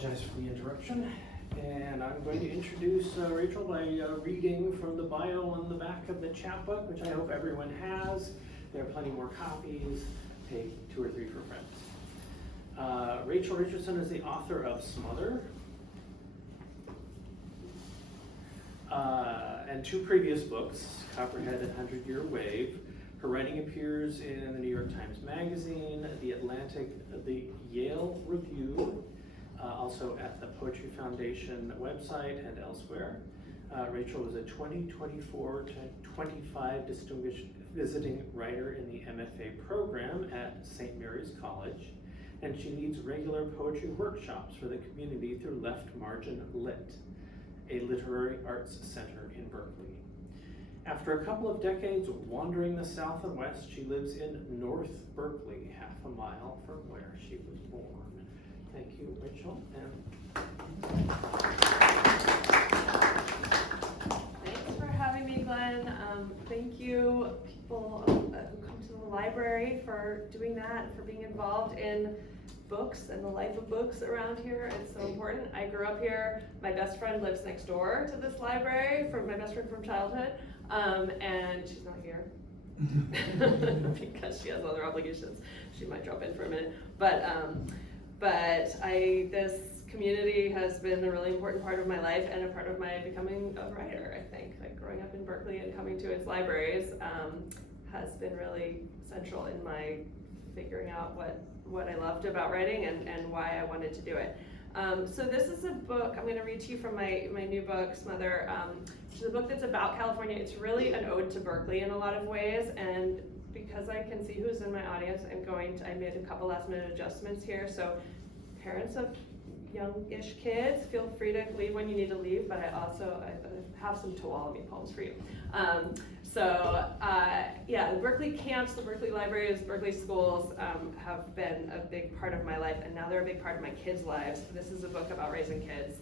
apologize for the interruption. And I'm going to introduce Rachel by reading from the bio on the back of the chapbook, which I hope everyone has. There are plenty more copies. Take 2 or 3 for friends. Rachel Richardson is the author of Smother and 2 previous books, Copperhead and Hundred-Year Wave. Her writing appears in the New York Times Magazine, The Atlantic, the Yale Review, also at the Poetry Foundation website and elsewhere. Rachel was a 2024 to 25 distinguished visiting writer in the MFA program at St. Mary's College, and she leads regular poetry workshops for the community through Left Margin Lit, a literary arts center in Berkeley. After a couple of decades wandering the South and West, she lives in North Berkeley, half a mile from where she was born. Thank you, Rachel. Thanks for having me, Glenn. Thank you, people who come to the library, for doing that, for being involved in books and the life of books around here. It's so important. I grew up here. My best friend lives next door to this library, my best friend from childhood, and she's not here because she has other obligations. She might drop in for a minute, but this community has been a really important part of my life and a part of my becoming a writer, I think. Like growing up in Berkeley and coming to its libraries has been really central in my figuring out what I loved about writing and why I wanted to do it. So this is a book, I'm going to read to you from my new book, Smother. It's a book that's about California. It's really an ode to Berkeley in a lot of ways, and because I can see who's in my audience, I made a couple last minute adjustments here. So parents of young-ish kids, feel free to leave when you need to leave, but I have some Tuolumne poems for you. The Berkeley camps, the Berkeley libraries, Berkeley schools have been a big part of my life, and now they're a big part of my kids' lives. This is a book about raising kids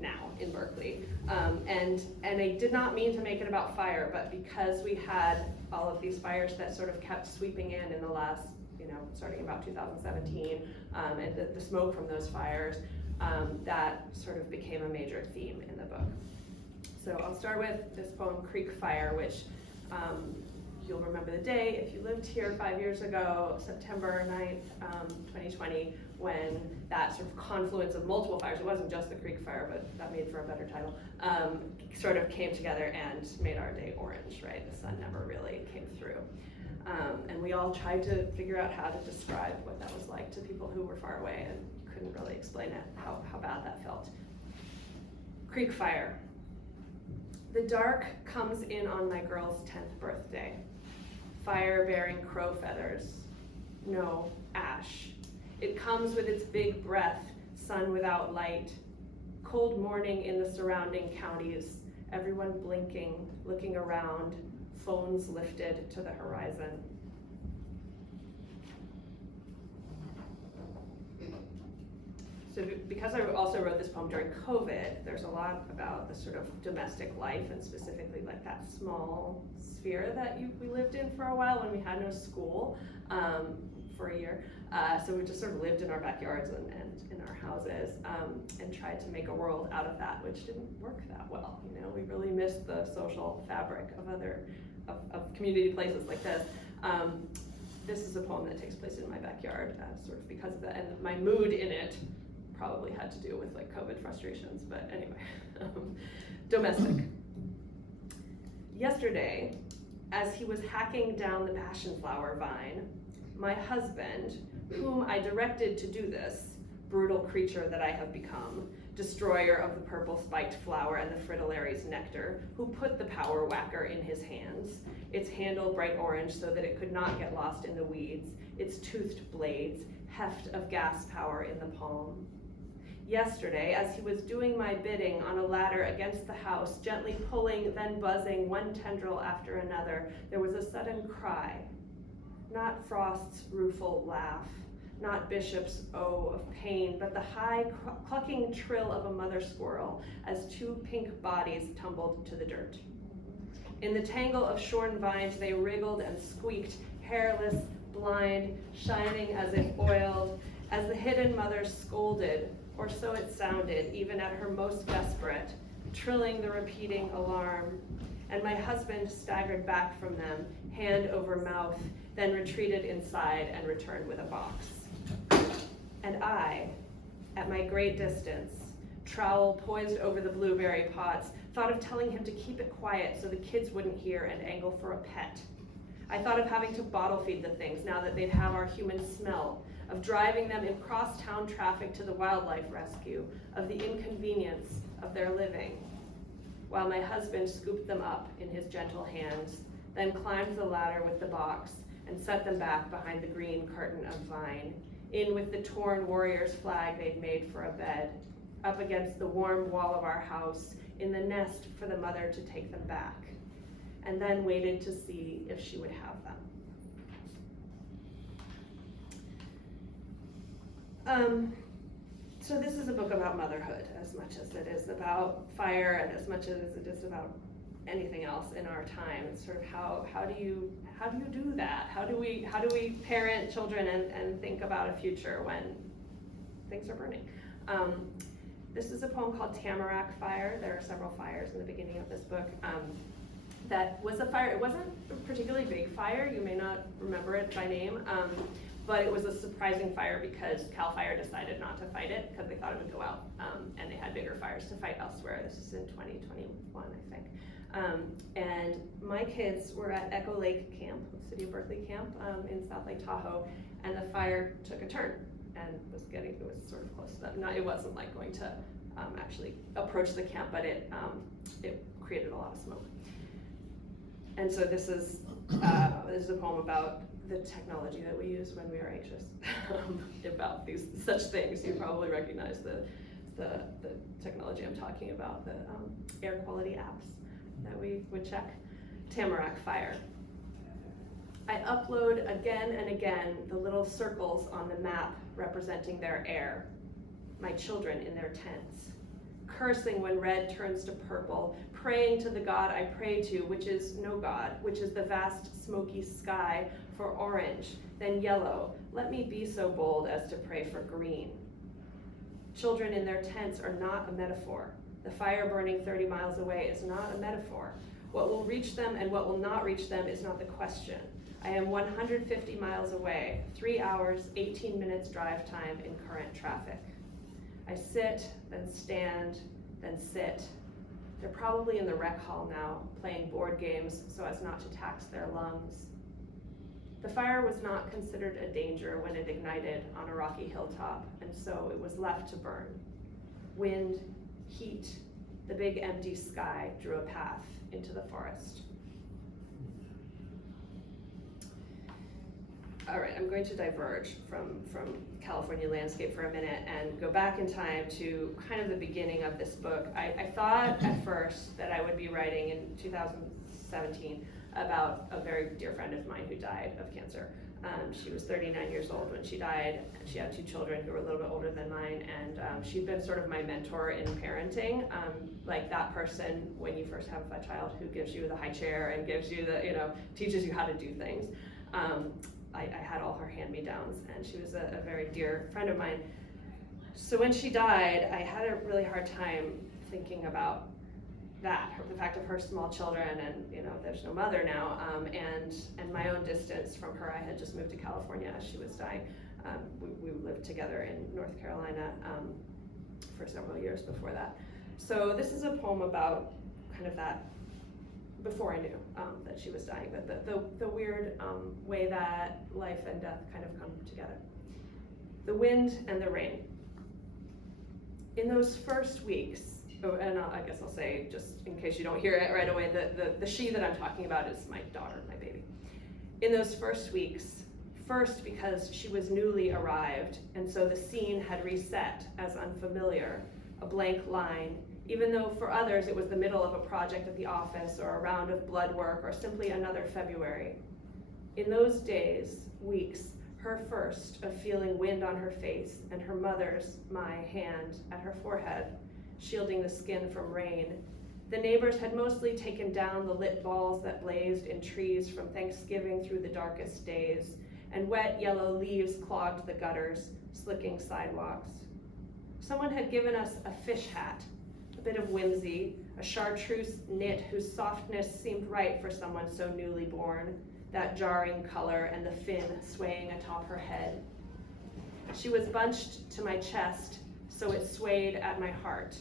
now in Berkeley. And I did not mean to make it about fire, but because we had all of these fires that sort of kept sweeping in the last, starting about 2017, and the smoke from those fires, that sort of became a major theme in the book. So I'll start with this poem, Creek Fire, which you'll remember the day if you lived here 5 years ago, September 9th, 2020, when that sort of confluence of multiple fires, it wasn't just the Creek Fire, but that made for a better title, sort of came together and made our day orange, right? The sun never really came through. And we all tried to figure out how to describe what that was like to people who were far away and couldn't really explain it, how bad that felt. Creek Fire. The dark comes in on my girl's 10th birthday. Fire bearing crow feathers. No, ash. It comes with its big breath, sun without light. Cold morning in the surrounding counties, everyone blinking, looking around, phones lifted to the horizon. So because I also wrote this poem during COVID, there's a lot about the sort of domestic life and specifically like that small sphere that we lived in for a while when we had no school for a year. So we just sort of lived in our backyards and in our houses and tried to make a world out of that, which didn't work that well. We really missed the social fabric of community places like this. This is a poem that takes place in my backyard, sort of because of that, and my mood in it probably had to do with like COVID frustrations, but anyway. Domestic. Yesterday, as he was hacking down the passion flower vine, my husband, whom I directed to do this, brutal creature that I have become, destroyer of the purple spiked flower and the fritillary's nectar, who put the power whacker in his hands, its handle bright orange so that it could not get lost in the weeds, its toothed blades, heft of gas power in the palm. Yesterday, as he was doing my bidding on a ladder against the house, gently pulling, then buzzing one tendril after another, there was a sudden cry. Not Frost's rueful laugh, not Bishop's oh of pain, but the high clucking trill of a mother squirrel as 2 pink bodies tumbled to the dirt. In the tangle of shorn vines, they wriggled and squeaked, hairless, blind, shining as if oiled, as the hidden mother scolded, or so it sounded, even at her most desperate, trilling the repeating alarm. And my husband staggered back from them, hand over mouth, then retreated inside and returned with a box. And I, at my great distance, trowel poised over the blueberry pots, thought of telling him to keep it quiet so the kids wouldn't hear and angle for a pet. I thought of having to bottle feed the things now that they'd have our human smell, of driving them in cross-town traffic to the wildlife rescue, of the inconvenience of their living, while my husband scooped them up in his gentle hands, then climbed the ladder with the box and set them back behind the green curtain of vine, in with the torn warrior's flag they'd made for a bed, up against the warm wall of our house, in the nest for the mother to take them back, and then waited to see if she would have them. So this is a book about motherhood as much as it is about fire and as much as it is about anything else in our time. It's sort of how do you do that? How do we parent children and think about a future when things are burning? This is a poem called Tamarack Fire. There are several fires in the beginning of this book. That was a fire. It wasn't a particularly big fire. You may not remember it by name. But it was a surprising fire because CAL FIRE decided not to fight it because they thought it would go out, and they had bigger fires to fight elsewhere. This is in 2021, I think. And my kids were at Echo Lake Camp, City of Berkeley Camp, in South Lake Tahoe, and the fire took a turn and it was sort of close to them. It wasn't like going to actually approach the camp, but it created a lot of smoke. And so this is a poem about the technology that we use when we are anxious about such things. You probably recognize the technology I'm talking about, the air quality apps that we would check. Tamarack Fire. I upload again and again the little circles on the map representing their air, my children in their tents, cursing when red turns to purple, praying to the God I pray to, which is no God, which is the vast smoky sky, for orange, then yellow. Let me be so bold as to pray for green. Children in their tents are not a metaphor. The fire burning 30 miles away is not a metaphor. What will reach them and what will not reach them is not the question. I am 150 miles away, 3 hours, 18 minutes drive time in current traffic. I sit, then stand, then sit. They're probably in the rec hall now, playing board games so as not to tax their lungs. The fire was not considered a danger when it ignited on a rocky hilltop, and so it was left to burn. Wind, heat, the big empty sky drew a path into the forest. All right, I'm going to diverge from California landscape for a minute and go back in time to kind of the beginning of this book. I thought at first that I would be writing in 2017 about a very dear friend of mine who died of cancer. She was 39 years old when she died. She had 2 children who were a little bit older than mine, and she'd been sort of my mentor in parenting, like that person when you first have a child who gives you the high chair and gives you teaches you how to do things. I had all her hand-me-downs, and she was a very dear friend of mine. So when she died, I had a really hard time thinking about that, the fact of her small children, and there's no mother now, and my own distance from her. I had just moved to California as she was dying. We lived together in North Carolina for several years before that. So this is a poem about kind of that before I knew that she was dying, but the weird way that life and death kind of come together. The wind and the rain. In those first weeks, and I guess I'll say, just in case you don't hear it right away, the she that I'm talking about is my daughter, my baby. In those first weeks, first because she was newly arrived, and so the scene had reset as unfamiliar, a blank line, even though for others it was the middle of a project at the office or a round of blood work or simply another February. In those days, weeks, her first of feeling wind on her face and her mother's, my hand at her forehead, shielding the skin from rain. The neighbors had mostly taken down the lit balls that blazed in trees from Thanksgiving through the darkest days, and wet yellow leaves clogged the gutters, slicking sidewalks. Someone had given us a fish hat, a bit of whimsy, a chartreuse knit whose softness seemed right for someone so newly born, that jarring color and the fin swaying atop her head. She was bunched to my chest, so it swayed at my heart.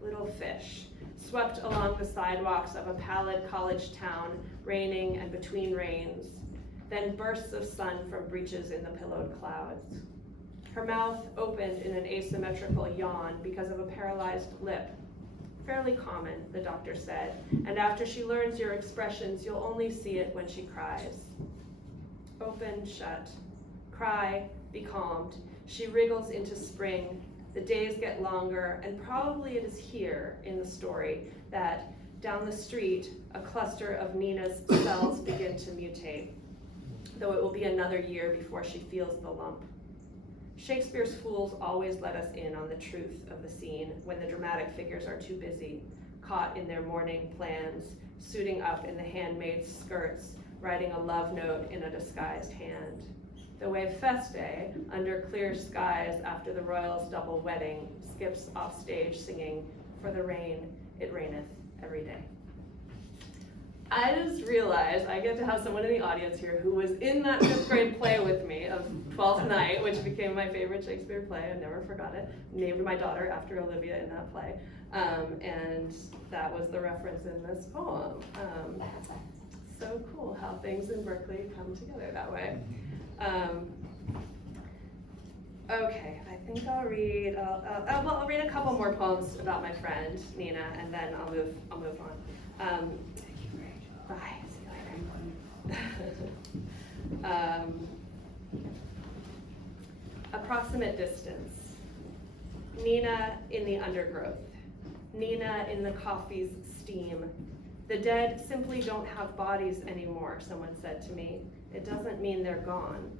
Little fish, swept along the sidewalks of a pallid college town, raining and between rains, then bursts of sun from breaches in the pillowed clouds. Her mouth opened in an asymmetrical yawn because of a paralyzed lip. Fairly common, the doctor said, and after she learns your expressions, you'll only see it when she cries. Open, shut, cry, be calmed. She wriggles into spring. The days get longer, and probably it is here in the story that down the street, a cluster of Nina's cells begin to mutate, though it will be another year before she feels the lump. Shakespeare's fools always let us in on the truth of the scene when the dramatic figures are too busy, caught in their morning plans, suiting up in the handmaid's skirts, writing a love note in a disguised hand. The way Feste, under clear skies after the royals' double wedding, skips off stage singing, "For the rain, it raineth every day." I just realized I get to have someone in the audience here who was in that 5th grade play with me of Twelfth Night, which became my favorite Shakespeare play. I never forgot it. Named my daughter after Olivia in that play. And that was the reference in this poem. So cool how things in Berkeley come together that way. Okay, I think I'll read. I'll read a couple more poems about my friend Nina, and then I'll move on. Bye. See you later. Approximate distance. Nina in the undergrowth. Nina in the coffee's steam. The dead simply don't have bodies anymore, someone said to me. It doesn't mean they're gone.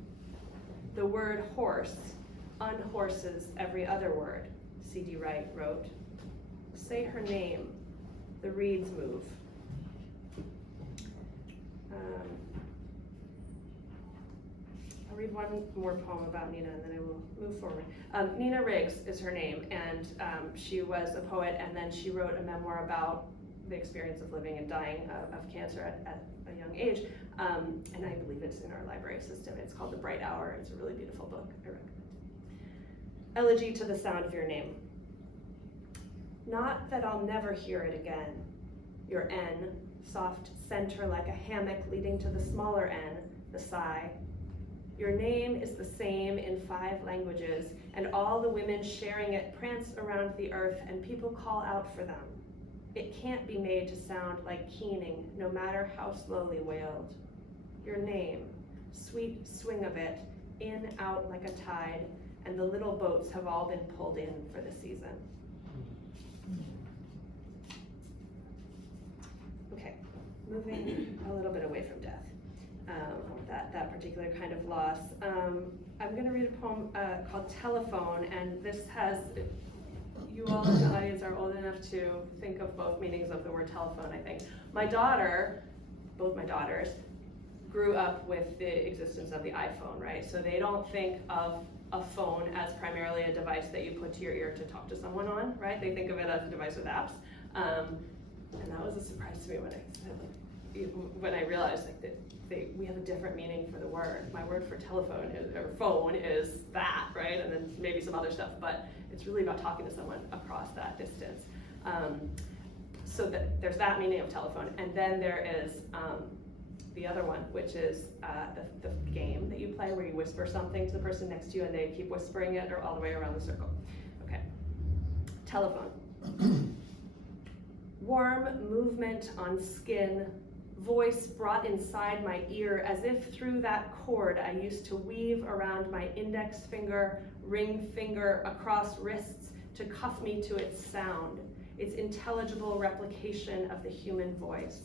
The word horse unhorses every other word, C.D. Wright wrote. Say her name. The reeds move. I'll read one more poem about Nina and then I will move forward. Nina Riggs is her name, and she was a poet, and then she wrote a memoir about the experience of living and dying of cancer at a young age, and I believe it's in our library system. It's called The Bright Hour. It's a really beautiful book. I recommend. Elegy to the Sound of Your Name. Not that I'll never hear it again. Your N, soft center like a hammock leading to the smaller N, the sigh. Your name is the same in 5 languages, and all the women sharing it prance around the earth, and people call out for them. It can't be made to sound like keening, no matter how slowly wailed. Your name, sweet swing of it, in, out like a tide, and the little boats have all been pulled in for the season. Okay, moving a little bit away from death. That particular kind of loss. I'm going to read a poem called Telephone, and this has, you all in the audience are old enough to think of both meanings of the word telephone, I think. My daughter, both my daughters, grew up with the existence of the iPhone, right? So they don't think of a phone as primarily a device that you put to your ear to talk to someone on, right? They think of it as a device with apps. And that was a surprise to me when I realized that we have a different meaning for the word. My word for telephone or phone is that, right? And then maybe some other stuff, but it's really about talking to someone across that distance. So there's that meaning of telephone, and then there is the other one, which is the game that you play where you whisper something to the person next to you and they keep whispering it or all the way around the circle. Okay, telephone. Warm movement on skin, voice brought inside my ear as if through that cord I used to weave around my index finger, ring finger, across wrists to cuff me to its sound, its intelligible replication of the human voice.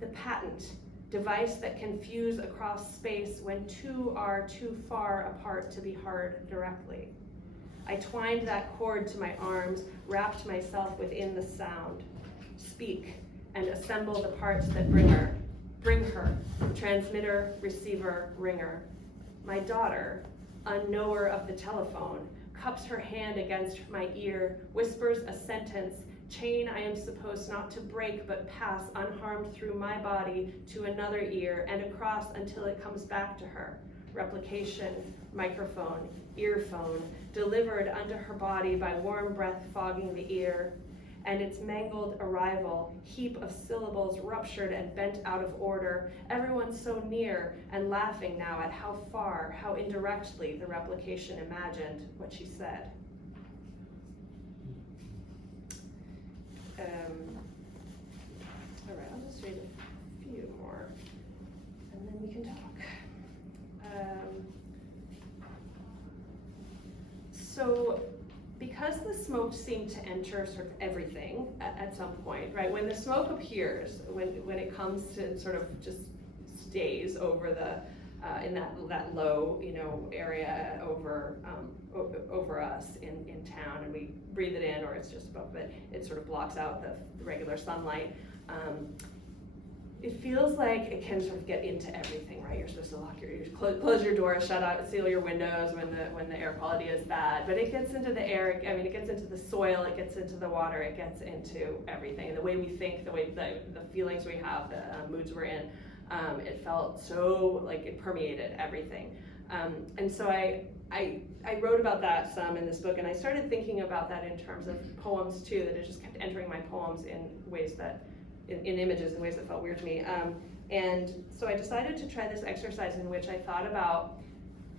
The patent, device that can fuse across space when two are too far apart to be heard directly. I twined that cord to my arms, wrapped myself within the sound. Speak and assemble the parts that bring her, transmitter, receiver, ringer. My daughter, unknower of the telephone, cups her hand against my ear, whispers a sentence, chain I am supposed not to break but pass unharmed through my body to another ear and across until it comes back to her. Replication, microphone, earphone, delivered unto her body by warm breath fogging the ear, and its mangled arrival, heap of syllables ruptured and bent out of order, everyone so near and laughing now at how far, how indirectly the replication imagined what she said. All right, I'll just read a few more, and then we can talk. So, because the smoke seemed to enter sort of everything at some point, right? When the smoke appears, when it comes to sort of just stays over the in that low area over us in town, and we breathe it in, or it's just above it. It sort of blocks out the regular sunlight. It feels like it can sort of get into everything, right? You're supposed to lock close your doors, shut out, seal your windows when the air quality is bad. But it gets into the air. It gets into the soil. It gets into the water. It gets into everything. The way we think, the way the feelings we have, the moods we're in. It felt so like it permeated everything. And so I wrote about that some in this book, and I started thinking about that in terms of poems too. That it just kept entering my poems in ways that. In images in ways that felt weird to me. And so I decided to try this exercise in which I thought about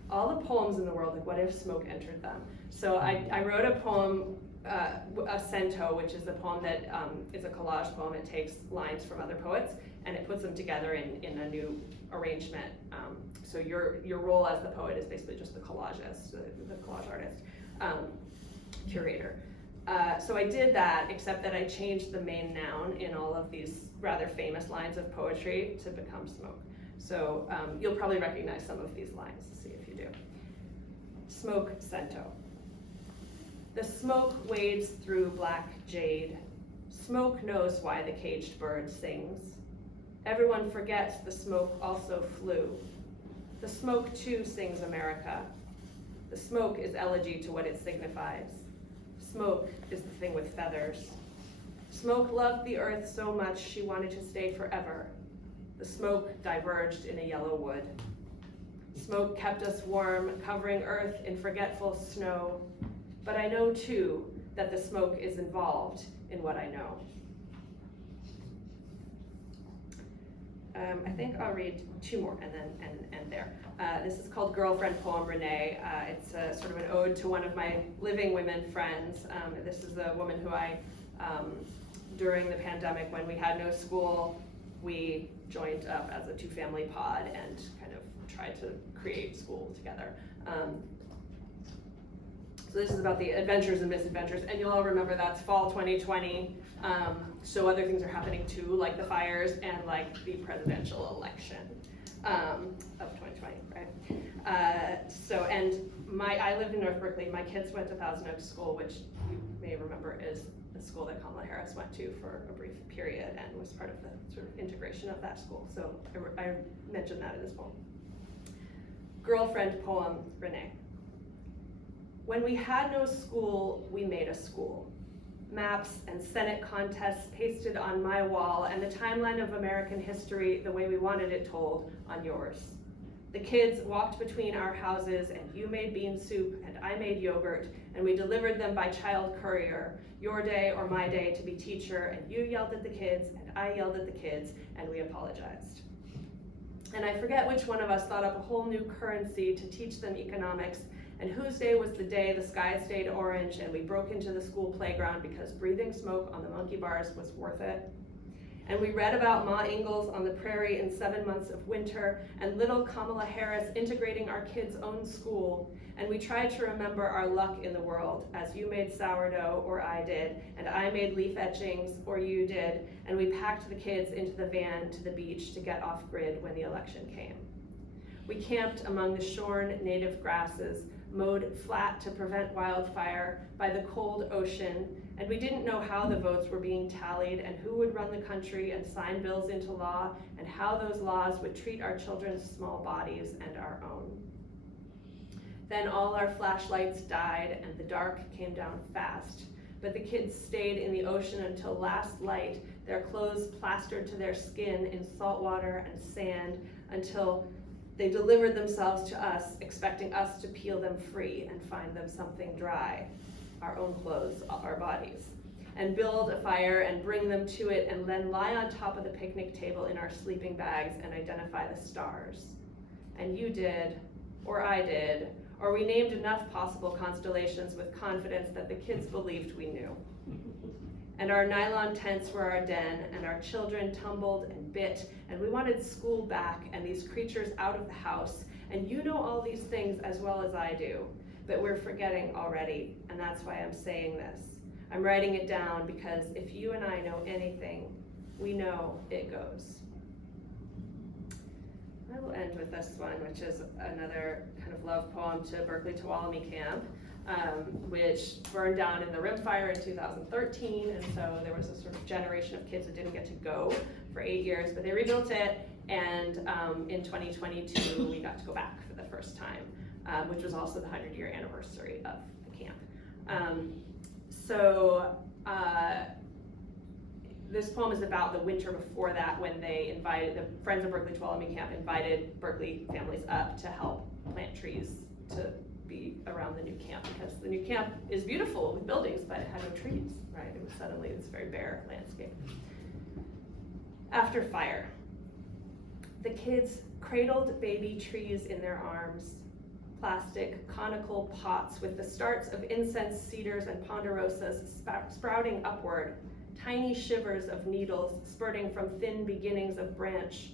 all the poems in the world, like what if smoke entered them? So I wrote a poem, a cento, which is a poem that is a collage poem. It takes lines from other poets and it puts them together in a new arrangement. So your role as the poet is basically just the collagist, the collage artist, curator. So I did that, except that I changed the main noun in all of these rather famous lines of poetry to become smoke. So you'll probably recognize some of these lines. See if you do. Smoke cento. The smoke wades through black jade. Smoke knows why the caged bird sings. Everyone forgets the smoke also flew. The smoke too sings America. The smoke is elegy to what it signifies. Smoke is the thing with feathers. Smoke loved the earth so much she wanted to stay forever. The smoke diverged in a yellow wood. Smoke kept us warm, covering earth in forgetful snow. But I know too that the smoke is involved in what I know. I think I'll read two more and then end there. This is called Girlfriend Poem Renee. It's sort of an ode to one of my living women friends. This is a woman who I, during the pandemic when we had no school, we joined up as a two-family pod and kind of tried to create school together. So this is about the adventures and misadventures, and you'll all remember that's fall 2020. So other things are happening too, like the fires and like the presidential election of 2020, right? I lived in North Berkeley. My kids went to Thousand Oaks School, which you may remember is the school that Kamala Harris went to for a brief period and was part of the sort of integration of that school. So I mentioned that in this poem. Girlfriend poem, Renee. When we had no school, we made a school. Maps and Senate contests pasted on my wall, and the timeline of American history the way we wanted it told on yours. The kids walked between our houses, and you made bean soup, and I made yogurt, and we delivered them by child courier, your day or my day to be teacher, and you yelled at the kids, and I yelled at the kids, and we apologized. And I forget which one of us thought up a whole new currency to teach them economics, and whose day was the day the sky stayed orange and we broke into the school playground because breathing smoke on the monkey bars was worth it. And we read about Ma Ingalls on the prairie in 7 months of winter, and little Kamala Harris integrating our kids' own school. And we tried to remember our luck in the world, as you made sourdough, or I did, and I made leaf etchings, or you did, and we packed the kids into the van to the beach to get off grid when the election came. We camped among the shorn native grasses, mowed flat to prevent wildfire by the cold ocean, and we didn't know how the votes were being tallied and who would run the country and sign bills into law and how those laws would treat our children's small bodies and our own. Then all our flashlights died and the dark came down fast. But the kids stayed in the ocean until last light, their clothes plastered to their skin in salt water and sand, until they delivered themselves to us, expecting us to peel them free and find them something dry, our own clothes, our bodies, and build a fire and bring them to it, and then lie on top of the picnic table in our sleeping bags and identify the stars. And you did, or I did, or we named enough possible constellations with confidence that the kids believed we knew. And our nylon tents were our den, and our children tumbled and bit, and we wanted school back and these creatures out of the house. And you know all these things as well as I do, but we're forgetting already, and that's why I'm saying this. I'm writing it down because if you and I know anything, we know it goes. I will end with this one, which is another kind of love poem to Berkeley Tuolumne Camp, which burned down in the rimfire in 2013, and so there was a sort of generation of kids that didn't get to go for 8 years, but they rebuilt it, and in 2022 we got to go back for the first time, which was also the 100-year anniversary of the camp. This poem is about the winter before that, when they invited, the Friends of Berkeley Tuolumne Camp invited Berkeley families up to help plant trees to be around the new camp, because the new camp is beautiful with buildings, but it had no trees, right? It was suddenly this very bare landscape. After fire, the kids cradled baby trees in their arms, plastic conical pots with the starts of incense cedars and ponderosas sprouting upward, tiny shivers of needles spurting from thin beginnings of branch.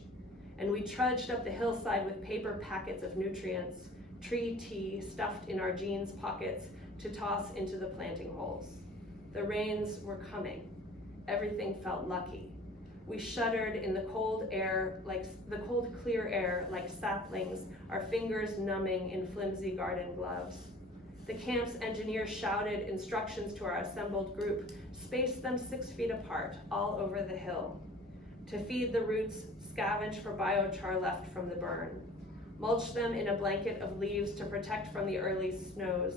And we trudged up the hillside with paper packets of nutrients, tree tea stuffed in our jeans pockets to toss into the planting holes. The rains were coming. Everything felt lucky. We shuddered in the cold air, like the cold clear air, like saplings, our fingers numbing in flimsy garden gloves. The camp's engineer shouted instructions to our assembled group, space them 6 feet apart, all over the hill. To feed the roots, scavenge for biochar left from the burn. Mulch them in a blanket of leaves to protect from the early snows.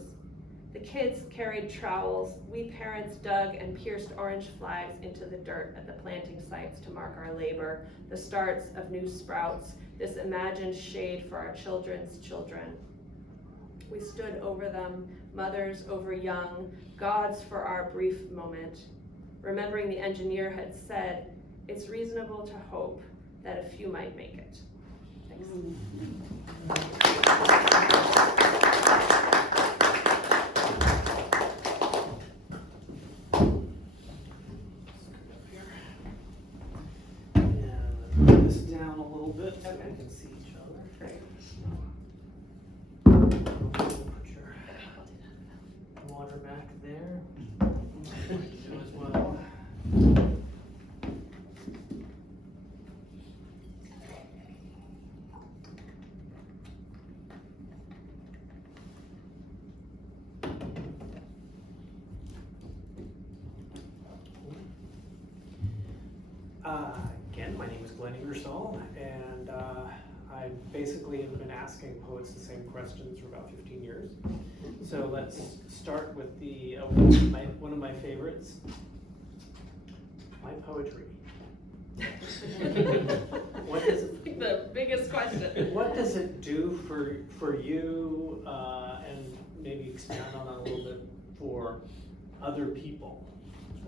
The kids carried trowels. We parents dug and pierced orange flags into the dirt at the planting sites to mark our labor, the starts of new sprouts, this imagined shade for our children's children. We stood over them, mothers over young, gods for our brief moment, remembering the engineer had said, it's reasonable to hope that a few might make it. Thanks. And put this down a little bit so we can see each other. Great. Put your water back there. You as well. Again, my name is Glenn Ingersoll, and I basically have been asking poets the same questions for about 15 years. So let's start with the one of my favorites, my poetry. What does it, The biggest question. what does it do for you, and maybe expand on that a little bit for other people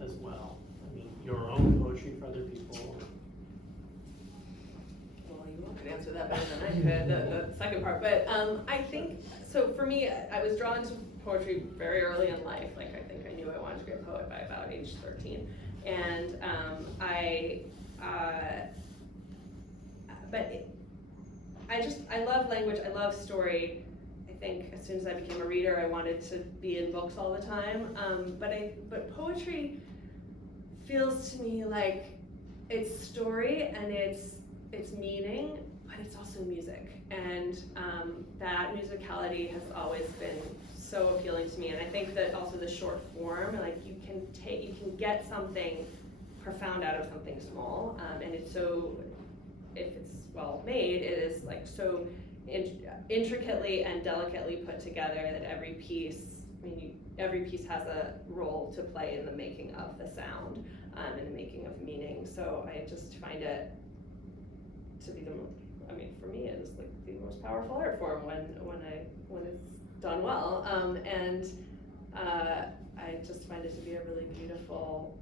as well? I mean, your own poetry for other people. Well, you could answer that better than I could, the second part. But I think, so for me, I was drawn to poetry very early in life. Like, I think I knew I wanted to be a poet by about age 13. And I love language, I love story. I think as soon as I became a reader, I wanted to be in books all the time. But poetry feels to me like it's story and it's meaning, but it's also music. And that musicality has always been so appealing to me. And I think that also the short form, like you can get something profound out of something small. And it's so, if it's well made, it is like so intricately and delicately put together that every piece has a role to play in the making of the sound, and the making of meaning. So I just find it to be for me, it's like the most powerful art form when it's done well. I just find it to be a really beautiful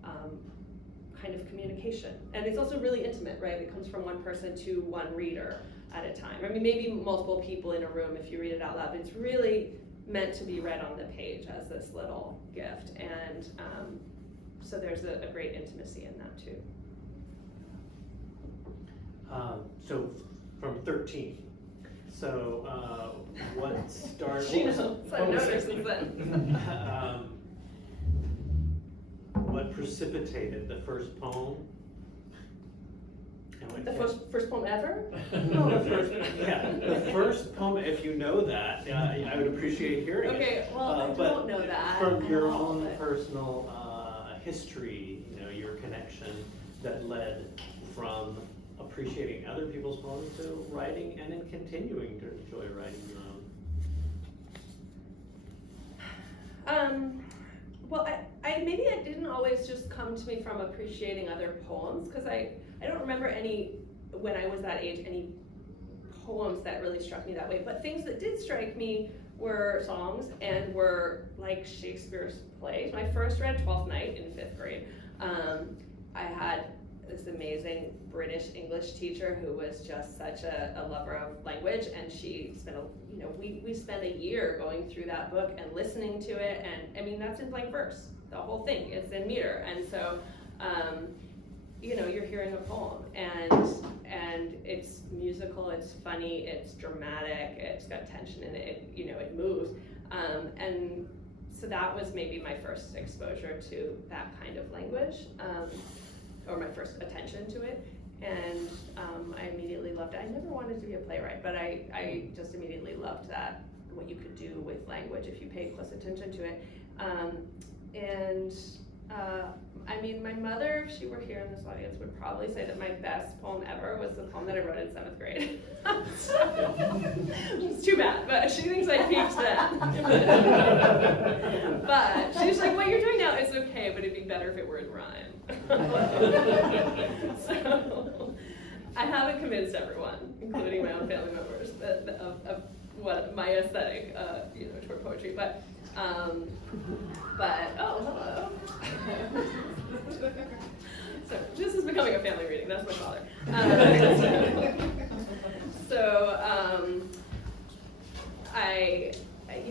kind of communication. And it's also really intimate, right? It comes from one person to one reader at a time. Maybe multiple people in a room if you read it out loud, but it's really meant to be read on the page as this little gift. And so there's a great intimacy in that too. So from 13. So what started? She knows. I noticed then. What precipitated the first poem? The first poem ever? No, the first poem. If you know that, I would appreciate hearing it. Okay, well, I don't know that. From your own personal history, your connection that led from appreciating other people's poems to writing, and then continuing to enjoy writing your own. Well, maybe it didn't always just come to me from appreciating other poems, because I don't remember when I was that age, any poems that really struck me that way. But things that did strike me were songs and were like Shakespeare's plays. When I first read Twelfth Night in 5th grade, I had this amazing British English teacher who was just such a lover of language, and she spent we spent a year going through that book and listening to it, and that's in blank verse, the whole thing, it's in meter, and so you're hearing a poem, and it's musical, it's funny, it's dramatic, it's got tension in it, it moves, and so that was maybe my first exposure to that kind of language, or my first attention to it, and I immediately loved it. I never wanted to be a playwright, but I just immediately loved that, what you could do with language if you paid close attention to it. My mother, if she were here in this audience, would probably say that my best poem ever was the poem that I wrote in 7th grade. It's too bad, but she thinks I peaked then. But she's like, what you're doing now is okay, but it'd be better if it were in rhyme. So I haven't convinced everyone, including my own family members, of what my aesthetic, toward poetry. But oh, hello. So this is becoming a family reading. That's my father.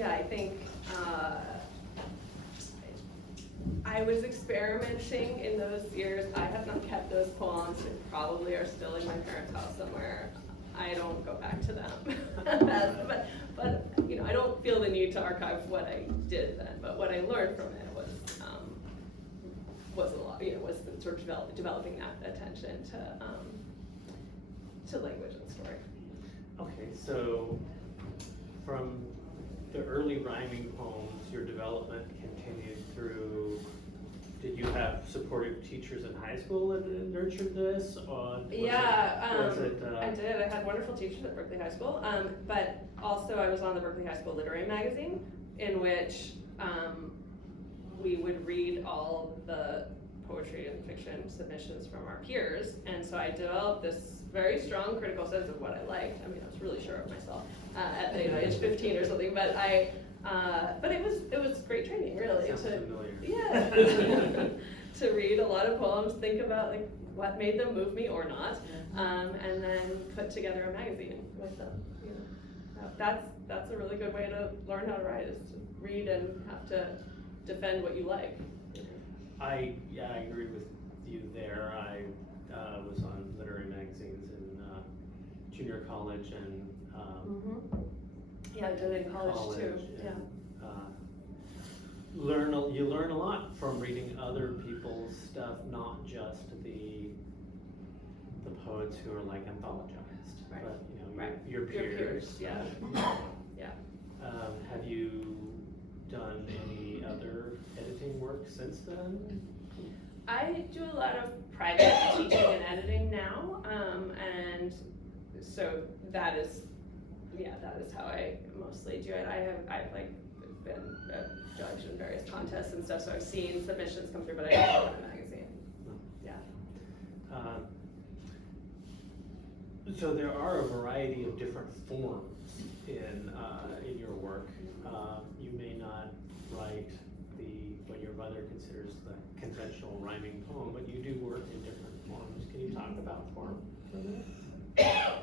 I think I was experimenting in those years. I have not kept those poems. They probably are still in my parents' house somewhere. I don't go back to them. but I don't feel the need to archive what I did then. But what I learned from it was a lot. Was sort of developing that attention to language and story. Okay, so from the early rhyming poems, your development continued through. Did you have supportive teachers in high school that nurtured this? Or I did. I had wonderful teachers at Berkeley High School, but also I was on the Berkeley High School Literary Magazine, in which we would read all the poetry and fiction submissions from our peers, and so I developed this very strong critical sense of what I liked. I was really sure of myself at age 15 or something, but but it was great training, really. Sounds familiar. Yeah. To read a lot of poems, think about what made them move me or not, and then put together a magazine with them. That's a really good way to learn how to write, is to read and have to defend what you like. I agree with you there. I was on literary magazines in junior college and yeah, I did it in college too. Yeah. You learn a lot from reading other people's stuff, not just the poets who are like anthologized, Right. but your peers. Yeah. Yeah. Have you done any other editing work since then? I do a lot of private teaching and editing now, and so that is yeah, that is how I mostly do it. I've like been a judge in various contests and stuff, so I've seen submissions come through, but I don't know the magazine. Yeah. So there are a variety of different forms in your work. You may not write what your mother considers the conventional rhyming poem, but you do work in different forms. Can you talk about form for a minute?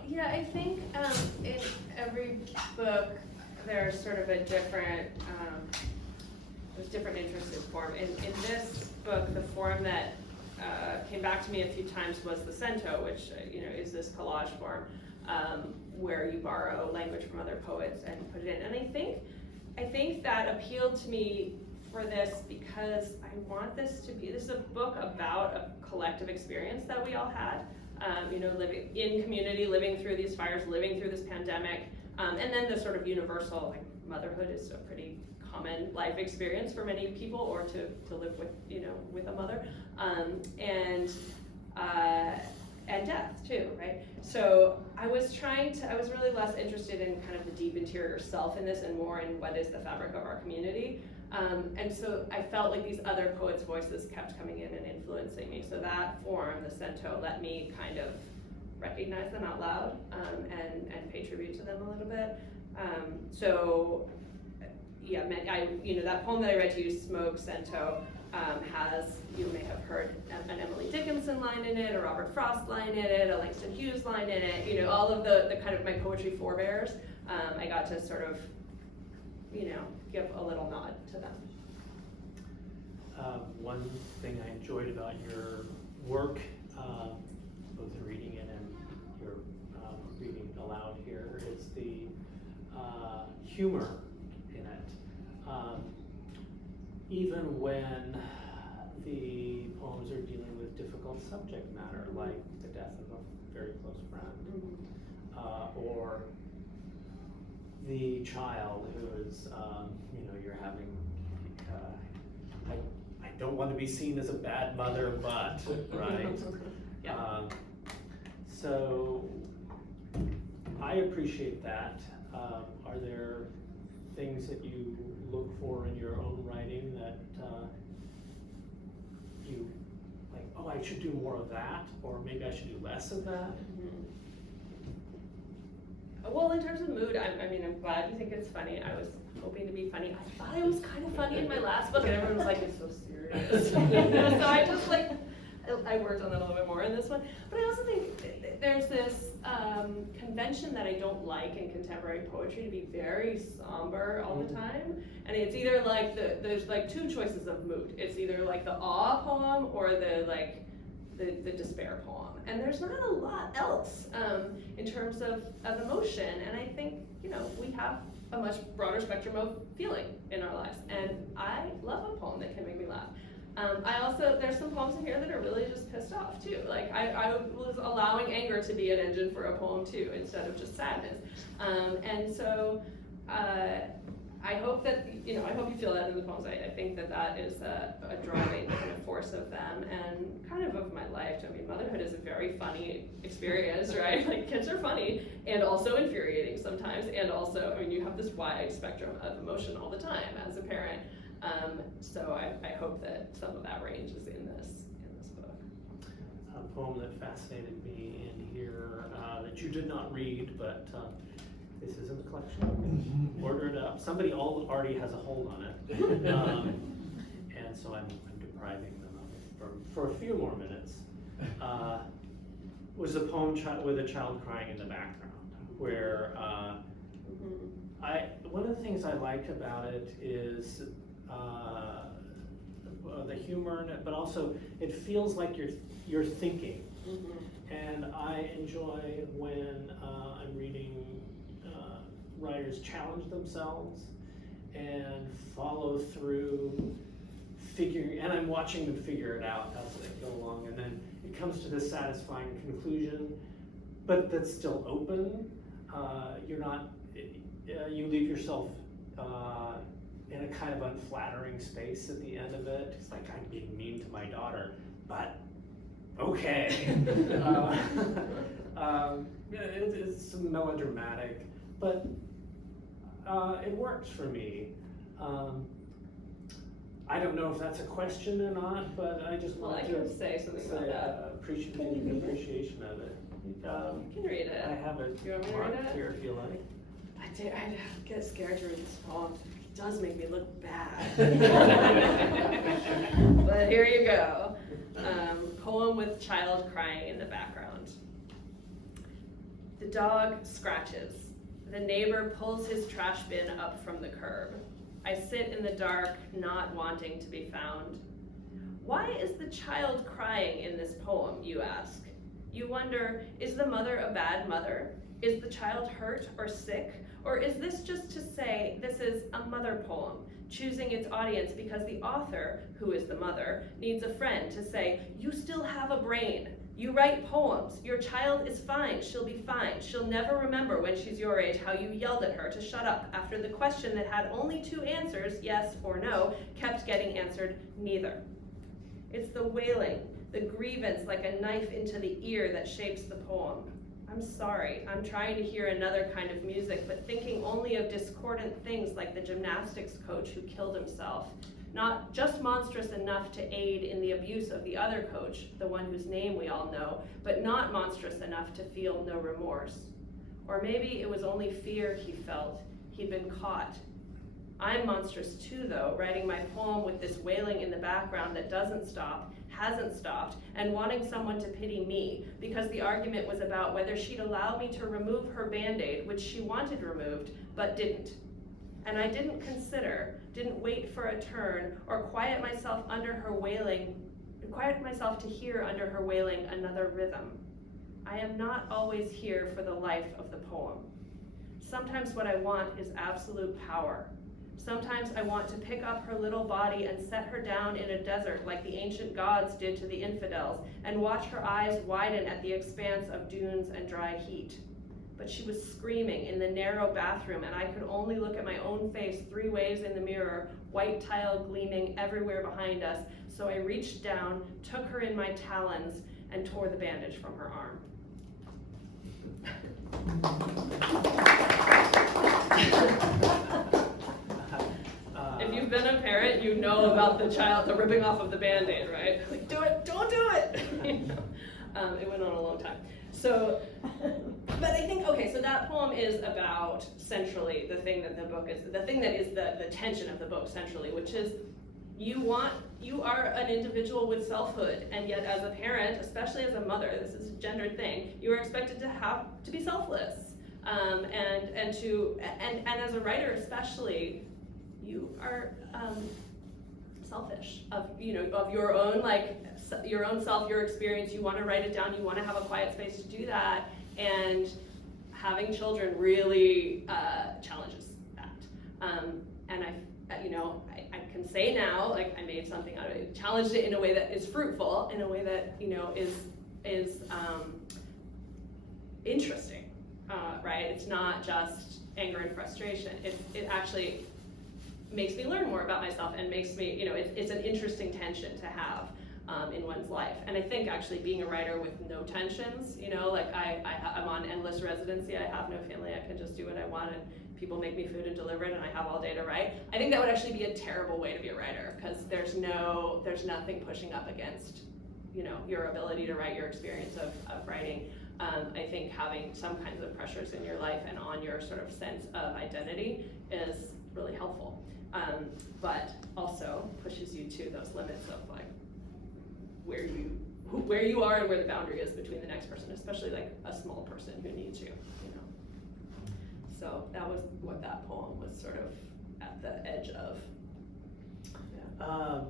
Yeah, I think in every book there's sort of a different, there's different interests in form. In this book, the form that came back to me a few times was the cento, which is this collage form where you borrow language from other poets and put it in. And I think that appealed to me for this because I want this is a book about a collective experience that we all had. Living in community, living through these fires, living through this pandemic, and then the sort of universal, like motherhood is a pretty common life experience for many people, or to live with a mother, and death too, right? So I was really less interested in kind of the deep interior self in this and more in what is the fabric of our community. And so I felt like these other poets' voices kept coming in and influencing me. So that form, the cento, let me kind of recognize them out loud and pay tribute to them a little bit. That poem that I read to you, Smoke, Cento, has, you may have heard an Emily Dickinson line in it, a Robert Frost line in it, a Langston Hughes line in it, all of the kind of my poetry forebears. I got to sort of, give a little nod to them. One thing I enjoyed about your work, both reading it and your reading aloud here, is the humor in it. Even when the poems are dealing with difficult subject matter, like the death of a very close friend, or the child who is, you're having, I don't want to be seen as a bad mother, but, right? Yeah. So I appreciate that. Are there things that you look for in your own writing that you like, oh, I should do more of that, or maybe I should do less of that? Well, in terms of mood, I'm glad you think it's funny. I was hoping to be funny. I thought I was kind of funny in my last book, and everyone was like, it's so serious. So I just I worked on that a little bit more in this one. But I also think there's this convention that I don't like in contemporary poetry, to be very somber all the time. And it's either like there's like two choices of mood. It's either like the awe poem or the despair poem. And there's not a lot else in terms of emotion. And I think, we have a much broader spectrum of feeling in our lives. And I love a poem that can make me laugh. There's some poems in here that are really just pissed off too. Like I was allowing anger to be an engine for a poem too, instead of just sadness. And so I hope that, I hope you feel that in the poems. I think that is a driving kind of force of them and kind of my life. I mean, motherhood is a very funny experience, right? Like, kids are funny and also infuriating sometimes. And also, you have this wide spectrum of emotion all the time as a parent. So I hope that some of that range is in this book. A poem that fascinated me in here that you did not read, but this is in the collection. Order it up. Somebody already has a hold on it, and so I'm depriving them of it for a few more minutes. Was a poem with a child crying in the background, where one of the things I liked about it is the humor in it, but also it feels like you're thinking. And I enjoy when I'm reading writers challenge themselves and follow through, and I'm watching them figure it out as they go along, and then it comes to this satisfying conclusion, but that's still open. You leave yourself in a kind of unflattering space at the end of it. It's like, I'm being mean to my daughter, but okay. It's melodramatic, but it works for me. I don't know if that's a question or not, but I just Well, I wanted can to say something about that. appreciation of it. You can read it. I have it You want me to read marked it? here if you like. I get scared to read this poem. It does make me look bad. But here you go. Poem with child crying in the background. The dog scratches. The neighbor pulls his trash bin up from the curb. I sit in the dark, not wanting to be found. Why is the child crying in this poem, you ask? You wonder, is the mother a bad mother? Is the child hurt or sick? Or is this just to say this is a mother poem, choosing its audience because the author, who is the mother, needs a friend to say, you still have a brain. You write poems. Your child is fine. She'll be fine. She'll never remember when she's your age how you yelled at her to shut up after the question that had only two answers, yes or no, kept getting answered neither. It's the wailing, the grievance like a knife into the ear that shapes the poem. I'm sorry, I'm trying to hear another kind of music, but thinking only of discordant things like the gymnastics coach who killed himself. Not just monstrous enough to aid in the abuse of the other coach, the one whose name we all know, but not monstrous enough to feel no remorse. Or maybe it was only fear he felt. He'd been caught. I'm monstrous too, though, writing my poem with this wailing in the background that doesn't stop, hasn't stopped, and wanting someone to pity me, because the argument was about whether she'd allow me to remove her Band-Aid, which she wanted removed, but didn't. And I didn't consider, didn't wait for a turn, or quiet myself to hear under her wailing another rhythm. I am not always here for the life of the poem. Sometimes what I want is absolute power. Sometimes I want to pick up her little body and set her down in a desert like the ancient gods did to the infidels, and watch her eyes widen at the expanse of dunes and dry heat. But she was screaming in the narrow bathroom, and I could only look at my own face 3 ways in the mirror, white tile gleaming everywhere behind us, so I reached down, took her in my talons, and tore the bandage from her arm. If you've been a parent, you know about the ripping off of the Band-Aid, right? Like, do it, don't do it! It went on a long time. So, but I think, okay, so that poem is about centrally the thing that is the tension of the book centrally, which is you are an individual with selfhood, and yet as a parent, especially as a mother, this is a gendered thing, you are expected to be selfless. And as a writer especially, you are selfish of your own your own self, your experience. You want to write it down. You want to have a quiet space to do that. And having children really challenges that. And I can say now, like, I made something out of it, challenged it in a way that is fruitful, in a way that is interesting, right? It's not just anger and frustration. It actually makes me learn more about myself and makes me, it's an interesting tension to have in one's life. And I think actually being a writer with no tensions, like I'm on endless residency, I have no family, I can just do what I want, and people make me food and deliver it, and I have all day to write. I think that would actually be a terrible way to be a writer, because there's nothing pushing up against, your ability to write, your experience of writing. I think having some kinds of pressures in your life and on your sort of sense of identity is really helpful. But also pushes you to those limits of like where you are and where the boundary is between the next person, especially like a small person who needs you, So that was what that poem was sort of at the edge of. Yeah.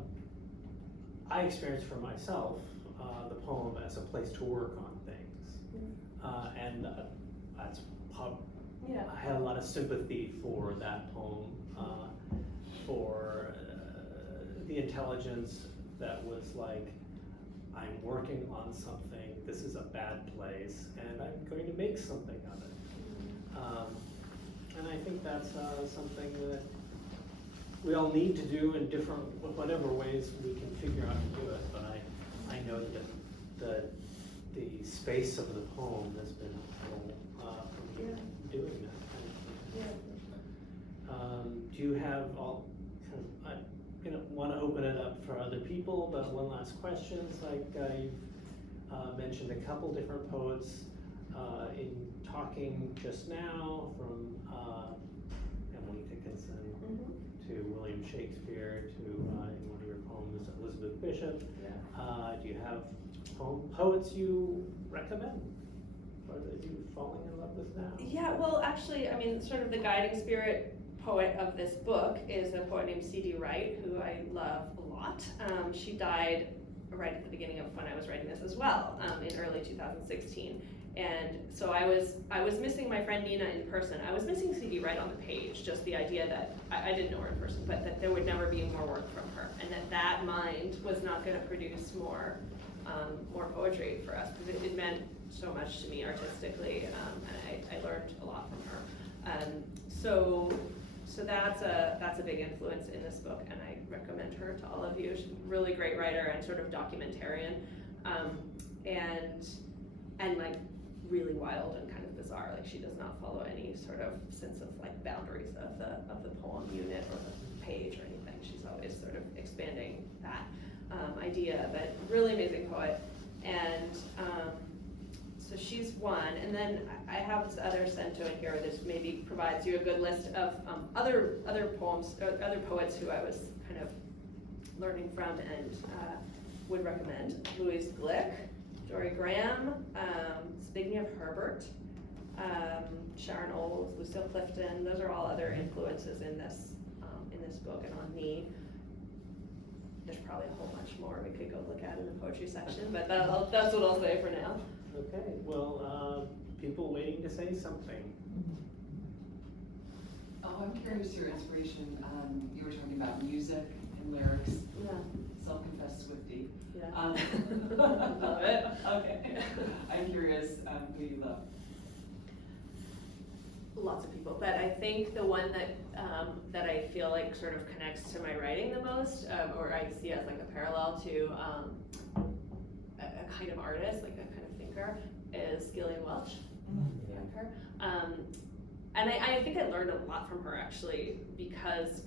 I experienced for myself the poem as a place to work on things, and that's yeah. I had a lot of sympathy for that poem, for the intelligence that was like, I'm working on something, this is a bad place, and I'm going to make something of it. And I think that's something that we all need to do in whatever ways we can figure out to do it. But I know that the space of the poem has been helpful for me doing that kind of you have all, I want to open it up for other people, but one last question. It's like you've mentioned a couple different poets in talking just now, from Emily Dickinson to William Shakespeare to in one of your poems, Elizabeth Bishop. Yeah. Do you have poets you recommend or that you're falling in love with now? Yeah, well, actually, I mean, sort of the guiding spirit poet of this book is a poet named C.D. Wright, who I love a lot. She died right at the beginning of when I was writing this as well, in early 2016. And so I was missing my friend Nina in person. I was missing C.D. Wright on the page, just the idea that I didn't know her in person, but that there would never be more work from her, and that mind was not going to produce more poetry for us, because it meant so much to me artistically, and I learned a lot from her. So that's a big influence in this book, and I recommend her to all of you. She's a really great writer and sort of documentarian, and like really wild and kind of bizarre. Like, she does not follow any sort of sense of like boundaries of the poem unit or the page or anything. She's always sort of expanding that idea, but really amazing poet. And so she's one, and then I have this other cento in here that maybe provides you a good list of other poems, or other poets who I was kind of learning from and would recommend. Louise Glick, Dory Graham, Zbigniew Herbert, Sharon Olds, Lucille Clifton. Those are all other influences in this book and on me. There's probably a whole bunch more we could go look at in the poetry section, but that's what I'll say for now. Okay, well, people waiting to say something. Oh, I'm curious your inspiration. You were talking about music and lyrics. Yeah. Self-confessed Swiftie. Yeah. Love it. Okay. I'm curious who you love. Lots of people, but I think the one that I feel like sort of connects to my writing the most, or I see as like a parallel to a kind of artist, like a kind of thinker, is Gillian Welch. You like her? And I think I learned a lot from her, actually, because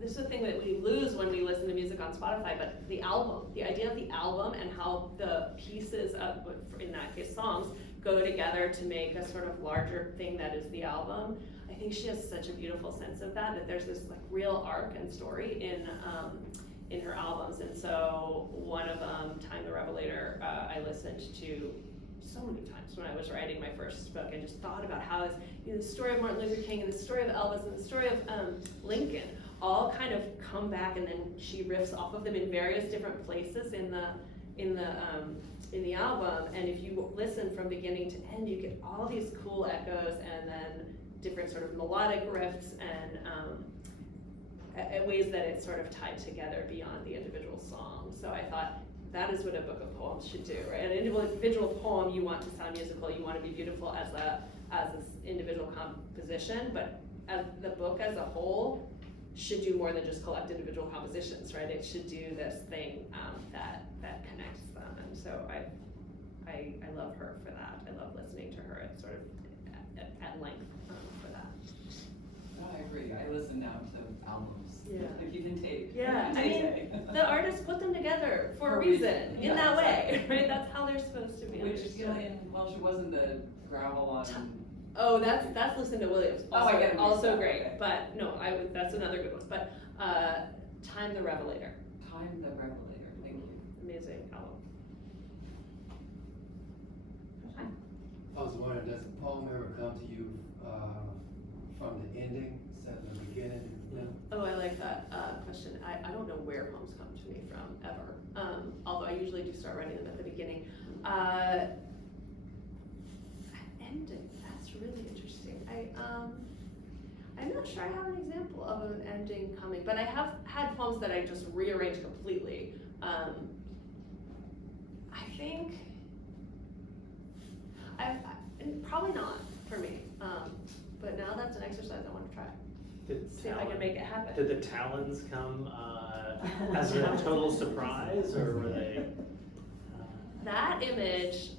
this is the thing that we lose when we listen to music on Spotify, but the album, the idea of the album and how the pieces of, in that case, songs, go together to make a sort of larger thing that is the album. I think she has such a beautiful sense of that there's this like real arc and story in her albums. And so one of them, Time the Revelator, I listened to so many times when I was writing my first book, and just thought about how the story of Martin Luther King and the story of Elvis and the story of Lincoln all kind of come back, and then she riffs off of them in various different places in the album. And if you listen from beginning to end, you get all these cool echoes, and then different sort of melodic riffs and ways that it's sort of tied together beyond the individual song. So I thought that is what a book of poems should do, right? An individual poem, you want to sound musical, you want to be beautiful as this individual composition, but as the book as a whole should do more than just collect individual compositions, right? It should do this thing that connects them. And so I love her for that. I love listening to her at sort of at length for that. No, I agree. I listen now to albums. Yeah. If you can take. Yeah, I mean, the artists put them together for a reason, in that way, right? That's how they're supposed to be Which Gillian Welch wasn't the gravel on. Oh, that's Lucinda Williams. Also, I get it. Also great, Okay. but no, that's another good one. But Time the Revelator. Time the Revelator. Thank you. Amazing album. I was wondering, does a poem ever come to you from the ending, instead of the beginning? Oh, I like that question. I don't know where poems come to me from, ever. Although I usually do start writing them at the beginning. Ending, that's really interesting. I'm not sure I have an example of an ending coming, but I have had poems that I just rearranged completely. I think, probably not for me, but now that's an exercise I want to try. See if I can make it happen. Did the talons come as a total surprise, or were they? That image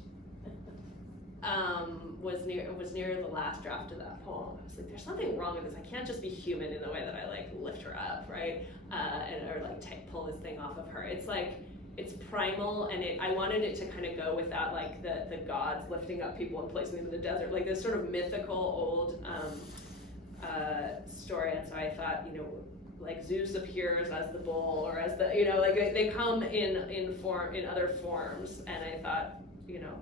was near the last draft of that poem. I was like, there's something wrong with this. I can't just be human in the way that I like lift her up, right? Or like pull this thing off of her. It's like, it's primal, and I wanted it to kind of go with that, like the gods lifting up people and placing them in the desert, like this sort of mythical old story. And so I thought, you know, like Zeus appears as the bull, or as the, you know, like they come in other forms, and I thought, you know,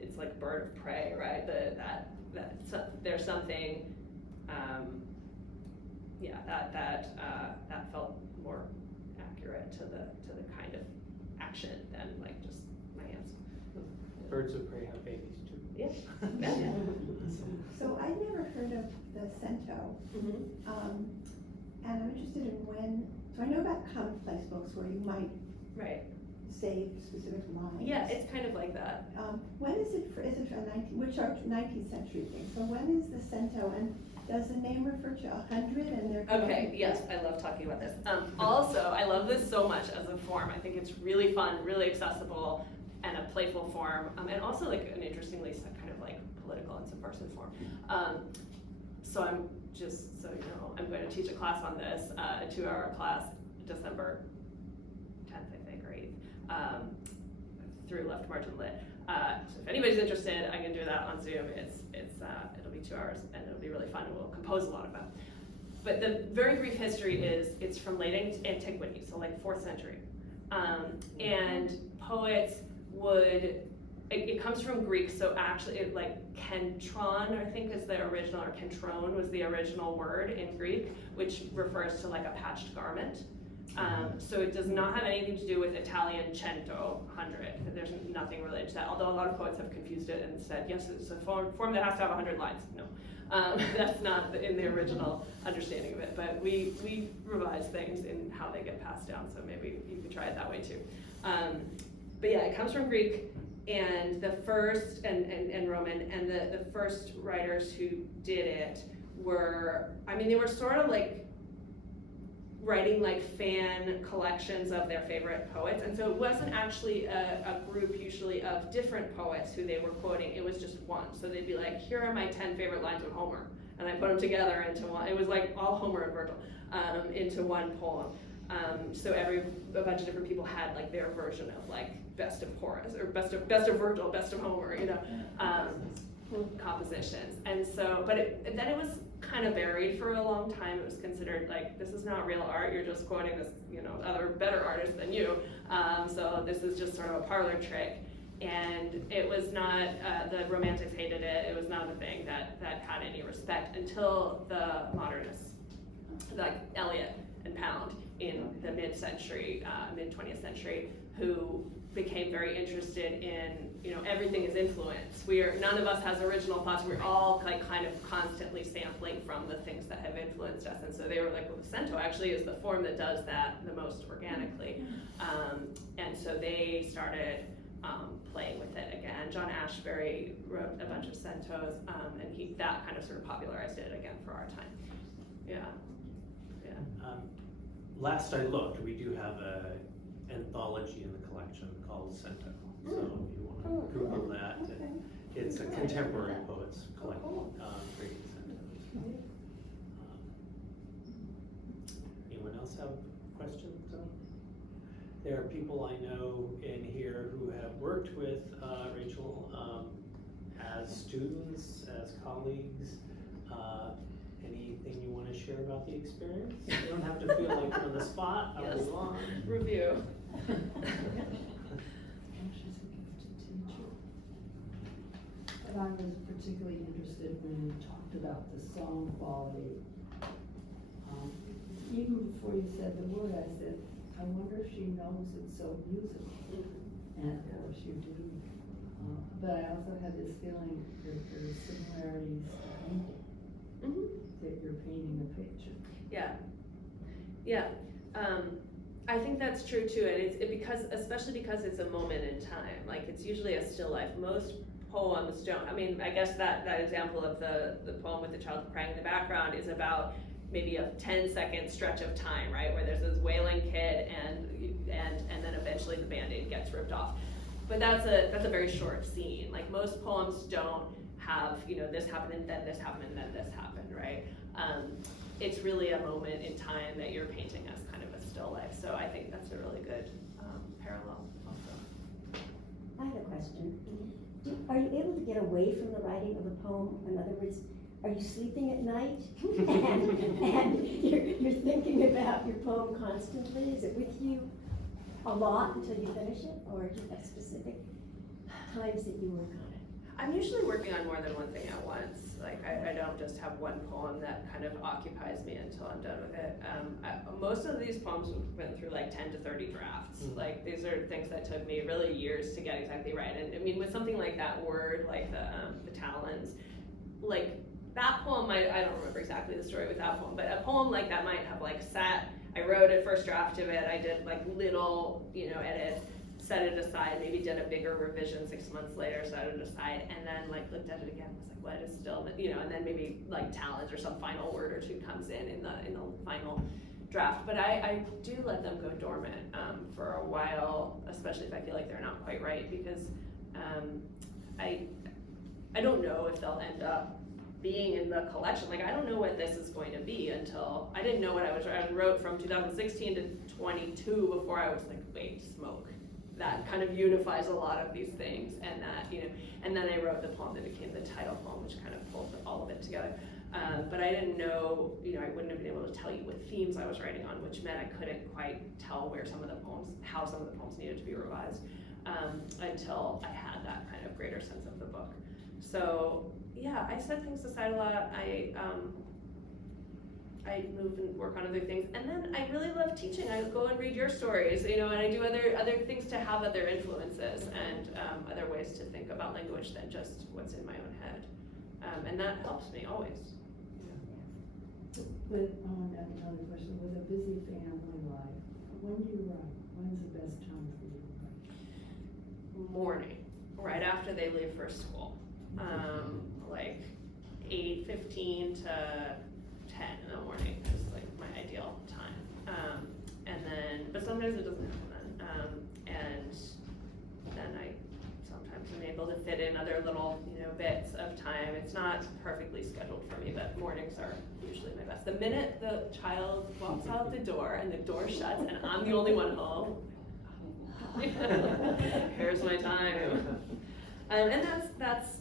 it's like bird of prey, right? There's something, that felt more accurate to the kind of action than like just my hands. Birds of prey have babies too. Yeah. So I'd never heard of the cento, Mm-hmm. and I'm interested in so I know about commonplace books where you might Right. save specific lines. Yeah, it's kind of like that. When is it a 19th century thing? So when is the cento, and does the name refer to 100 and their? Okay, yes, I love talking about this. Also, I love this so much as a form. I think it's really fun, really accessible, and a playful form, and also like an interestingly kind of like political and subversive form. So I'm just, so you know, I'm going to teach a class on this, a 2-hour class, December 10th, I think, or 8th, through Left Margin Lit. So if anybody's interested, I can do that on Zoom. It'll be 2 hours, and it'll be really fun, and we'll compose a lot of them. But the very brief history is, it's from late antiquity, so like 4th century. And poets it comes from Greek, so actually like kentron, I think is the original, or kentron was the original word in Greek, which refers to like a patched garment. So it does not have anything to do with Italian cento, 100. There's nothing related to that, although a lot of poets have confused it and said, yes, it's a form that has to have 100 lines. No, that's not in the original understanding of it, but we revise things in how they get passed down, so maybe you could try it that way too. But yeah, it comes from Greek, and the first, and Roman, and the first writers who did it were, I mean, they were sort of like writing like fan collections of their favorite poets, and so it wasn't actually a group usually of different poets who they were quoting, it was just one. So they'd be like, here are my 10 favorite lines of Homer, and I put them together into one. It was like all Homer and Virgil into one poem. So a bunch of different people had like their version of like best of Horace, or best of Virgil, best of Homer, you know, compositions. And so, then it was kind of buried for a long time. It was considered like, this is not real art, you're just quoting this, you know, other better artists than you. So this is just sort of a parlor trick. And it was not, the Romantics hated it. It was not a thing that had any respect until the modernists, like Eliot and Pound in the mid-century, mid-20th century, who became very interested in, you know, everything is influence. None of us has original thoughts. We're all like kind of constantly sampling from the things that have influenced us. And so they were like, well, the cento actually is the form that does that the most organically. And so they started playing with it again. John Ashbery wrote a bunch of centos, and that kind of sort of popularized it again for our time. Yeah. Last I looked, we do have an anthology in the collection called Cento. So if you want to Google that, it's a contemporary poets collection, creating centos. Anyone else have questions? There are people I know in here who have worked with Rachel as students, as colleagues. Anything you want to share about the experience? You don't have to feel like you're on the spot. I'll move on. Review. She's a gifted teacher. But I was particularly interested when you talked about the song quality. Even before you said the word, I said, I wonder if she knows it's so musical. And of course you do. But I also had this feeling that there's similarities to painting. That you're painting a picture. Yeah. I think that's true too, and especially because it's a moment in time. Like, it's usually a still life. Most poems don't. I mean, I guess that example of the poem with the child crying in the background is about maybe a 10-second stretch of time, right, where there's this wailing kid and then eventually the Band-Aid gets ripped off. But that's a very short scene. Like, most poems don't have, you know, this happened and then this happened and then this happened, right? It's really a moment in time that you're painting as kind of a still life. So I think that's a really good parallel also. I have a question. Are you able to get away from the writing of a poem? In other words, are you sleeping at night and you're thinking about your poem constantly? Is it with you a lot until you finish it, or do you have specific times that you work on it? I'm usually working on more than one thing at once. Like I don't just have one poem that kind of occupies me until I'm done with it. Most of these poems have been through like 10 to 30 drafts. Like these are things that took me really years to get exactly right. And I mean, with something like that word, like the talons, like that poem, I don't remember exactly the story with that poem, but a poem like that might have like I wrote a first draft of it, I did like little, you know, edits, set it aside, maybe did a bigger revision 6 months later, set it aside, and then like looked at it again, was like, what is still, you know, and then maybe like talents or some final word or two comes in the final draft. But I do let them go dormant for a while, especially if I feel like they're not quite right, because I don't know if they'll end up being in the collection. Like I don't know what this is going to be until, I didn't know what I wrote from 2016 to 22 before I was like, wait, smoke. That kind of unifies a lot of these things, and that, you know, and then I wrote the poem that became the title poem, which kind of pulled all of it together. But I didn't know, you know, I wouldn't have been able to tell you what themes I was writing on, which meant I couldn't quite tell where some of the poems, how some of the poems needed to be revised, until I had that kind of greater sense of the book. So yeah, I set things aside a lot. I move and work on other things, and then I really love teaching. I go and read your stories, you know, and I do other things to have other influences and other ways to think about language than just what's in my own head, and that helps me always. With, another question, with a busy family life, when do you write? When's the best time for you to write? Morning, right after they leave for school, like 8:15 to 10 in the morning is like my ideal time. And then, but sometimes it doesn't happen then. And then I sometimes am able to fit in other little, you know, bits of time. It's not perfectly scheduled for me, but mornings are usually my best. The minute the child walks out the door and the door shuts and I'm the only one home, here's my time. And that's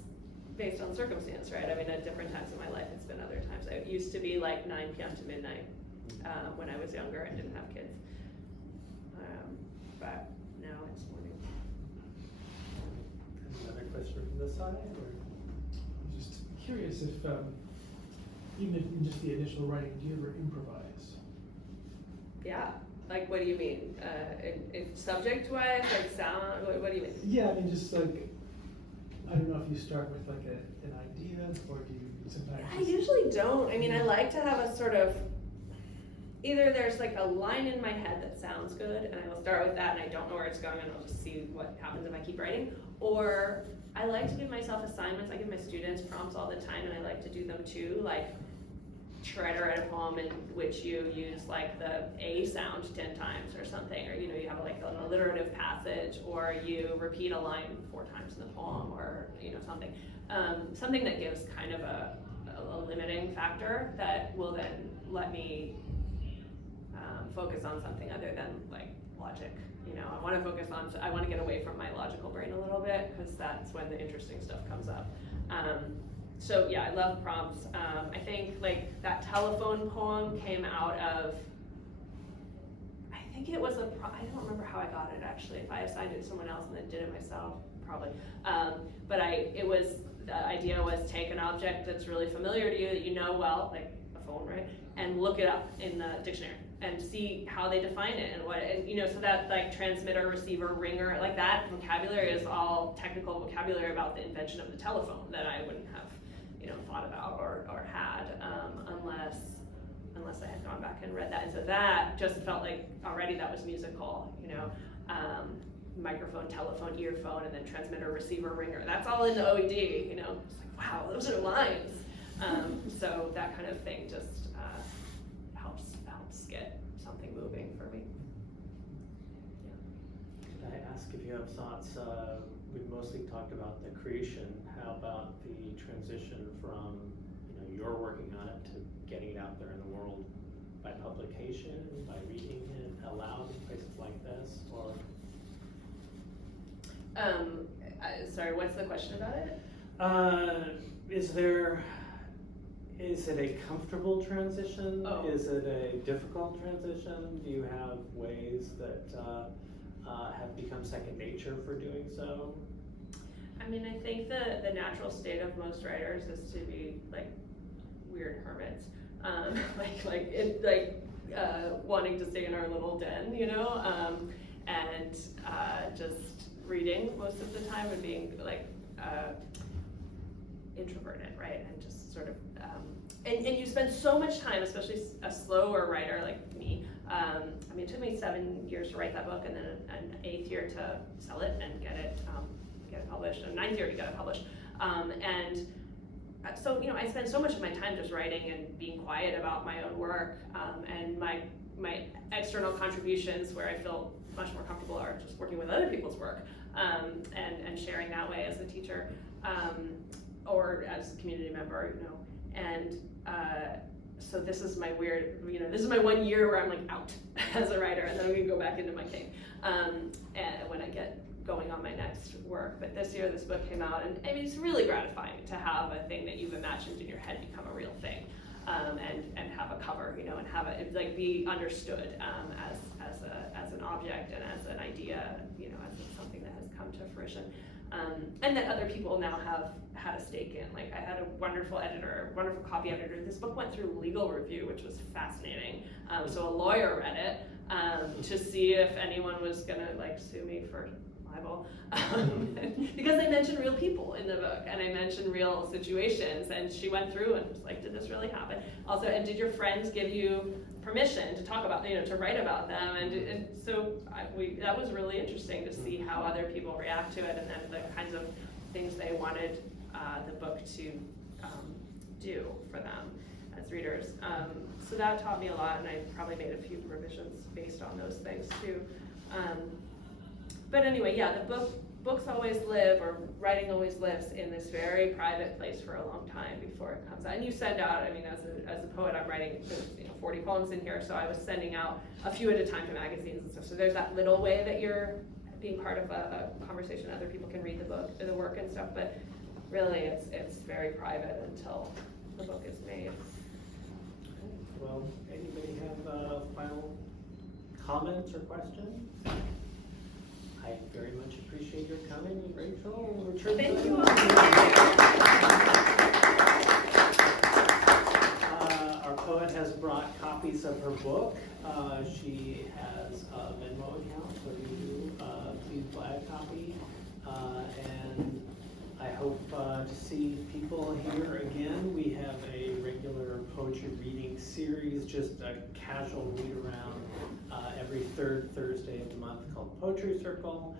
based on circumstance, right? I mean, at different times in my life, it's been other times. It used to be like 9 p.m. to midnight when I was younger and didn't have kids. But now it's morning. Another question from this side, or? I'm just curious if, even in just the initial writing, do you ever improvise? Yeah. Like, what do you mean? Subject-wise, like sound? What do you mean? Yeah, I mean, just like, I don't know if you start with like an idea, or do you sometimes? I usually don't. I mean, I like to have a sort of, either there's like a line in my head that sounds good, and I will start with that, and I don't know where it's going, and I'll just see what happens if I keep writing. Or I like to give myself assignments. I give my students prompts all the time, and I like to do them too. Like, try to write a poem in which you use like the A sound 10 times or something, or, you know, you have like an alliterative passage, or you repeat a line 4 times in the poem, or, you know, something. Something that gives kind of a limiting factor that will then let me focus on something other than like logic. You know, I want to get away from my logical brain a little bit, because that's when the interesting stuff comes up. So yeah, I love prompts. I think like that telephone poem came out of, I think it was I don't remember how I got it actually. If I assigned it to someone else and then did it myself, probably. But the idea was take an object that's really familiar to you, that you know well, like a phone, right? And look it up in the dictionary and see how they define it and what, and you know, so that like transmitter, receiver, ringer, like that vocabulary is all technical vocabulary about the invention of the telephone that I wouldn't have, you know, thought about or had unless I had gone back and read that. And so that just felt like already that was musical, you know, microphone, telephone, earphone, and then transmitter, receiver, ringer. That's all in the OED, you know. It's like, wow, those are lines. So that kind of thing just helps get something moving for me. Could I ask if you have thoughts? We've mostly talked about the creation how about the transition from, you're working on it to getting it out there in the world by publication, by reading it aloud in places like this, or? Sorry, what's the question about it? Is it a comfortable transition? Oh. Is it a difficult transition? Do you have ways that have become second nature for doing so? I mean, I think the natural state of most writers is to be like weird hermits, wanting to stay in our little den, and just reading most of the time and being like introverted, right? And just sort of, and you spend so much time, especially a slower writer like me. I mean, it took me 7 years to write that book, and then an 8th year to sell it and get it published, and 9th year to get it published. And so, I spend so much of my time just writing and being quiet about my own work, and my external contributions where I feel much more comfortable are just working with other people's work, and sharing that way as a teacher, or as a community member, and so this is my weird, this is my 1 year where I'm like out as a writer, and then I'm gonna go back into my cave, and when I get going on my next work. But this year this book came out, and I mean, it's really gratifying to have a thing that you've imagined in your head become a real thing, and have a cover, and have it like be understood as an object and as an idea, as something that has come to fruition, and that other people now have had a stake in. Like, I had a wonderful editor, wonderful copy editor. This book went through legal review, which was fascinating. So a lawyer read it to see if anyone was gonna sue me for libel, because I mentioned real people in the book, and I mentioned real situations, and she went through and was like, did this really happen? Also, and did your friends give you permission to talk about, to write about them? And so that was really interesting to see how other people react to it, and then the kinds of things they wanted the book to do for them as readers. So that taught me a lot, and I probably made a few revisions based on those things too. But anyway, yeah, the books always live, or writing always lives in this very private place for a long time before it comes out. And you send out, I mean, as a poet, I'm writing 40 poems in here, so I was sending out a few at a time to magazines and stuff. So there's that little way that you're being part of a conversation. Other people can read the work and stuff, but really it's very private until the book is made. Well, anybody have final comments or questions? I very much appreciate your coming, Rachel Richardson. Thank you all. Our poet has brought copies of her book. She has a Venmo account, so you please buy a copy. And I hope to see people here again. We have a regular poetry reading series, just a casual read around every third Thursday of the month called Poetry Circle.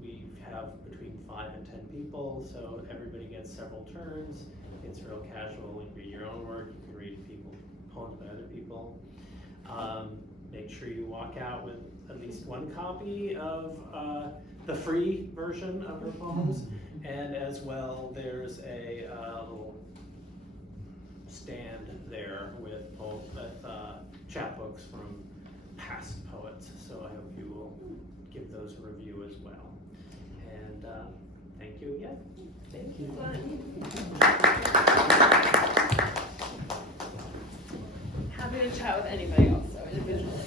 We have between 5 and 10 people, so everybody gets several turns. It's real casual. You read your own work, you can read poems by other people. Make sure you walk out with at least one copy of the free version of her poems, and as well there's a little stand there with chapbooks from past poets, so I hope you will give those a review as well. And thank you again. Thank you. Happy to chat with anybody else, so individually.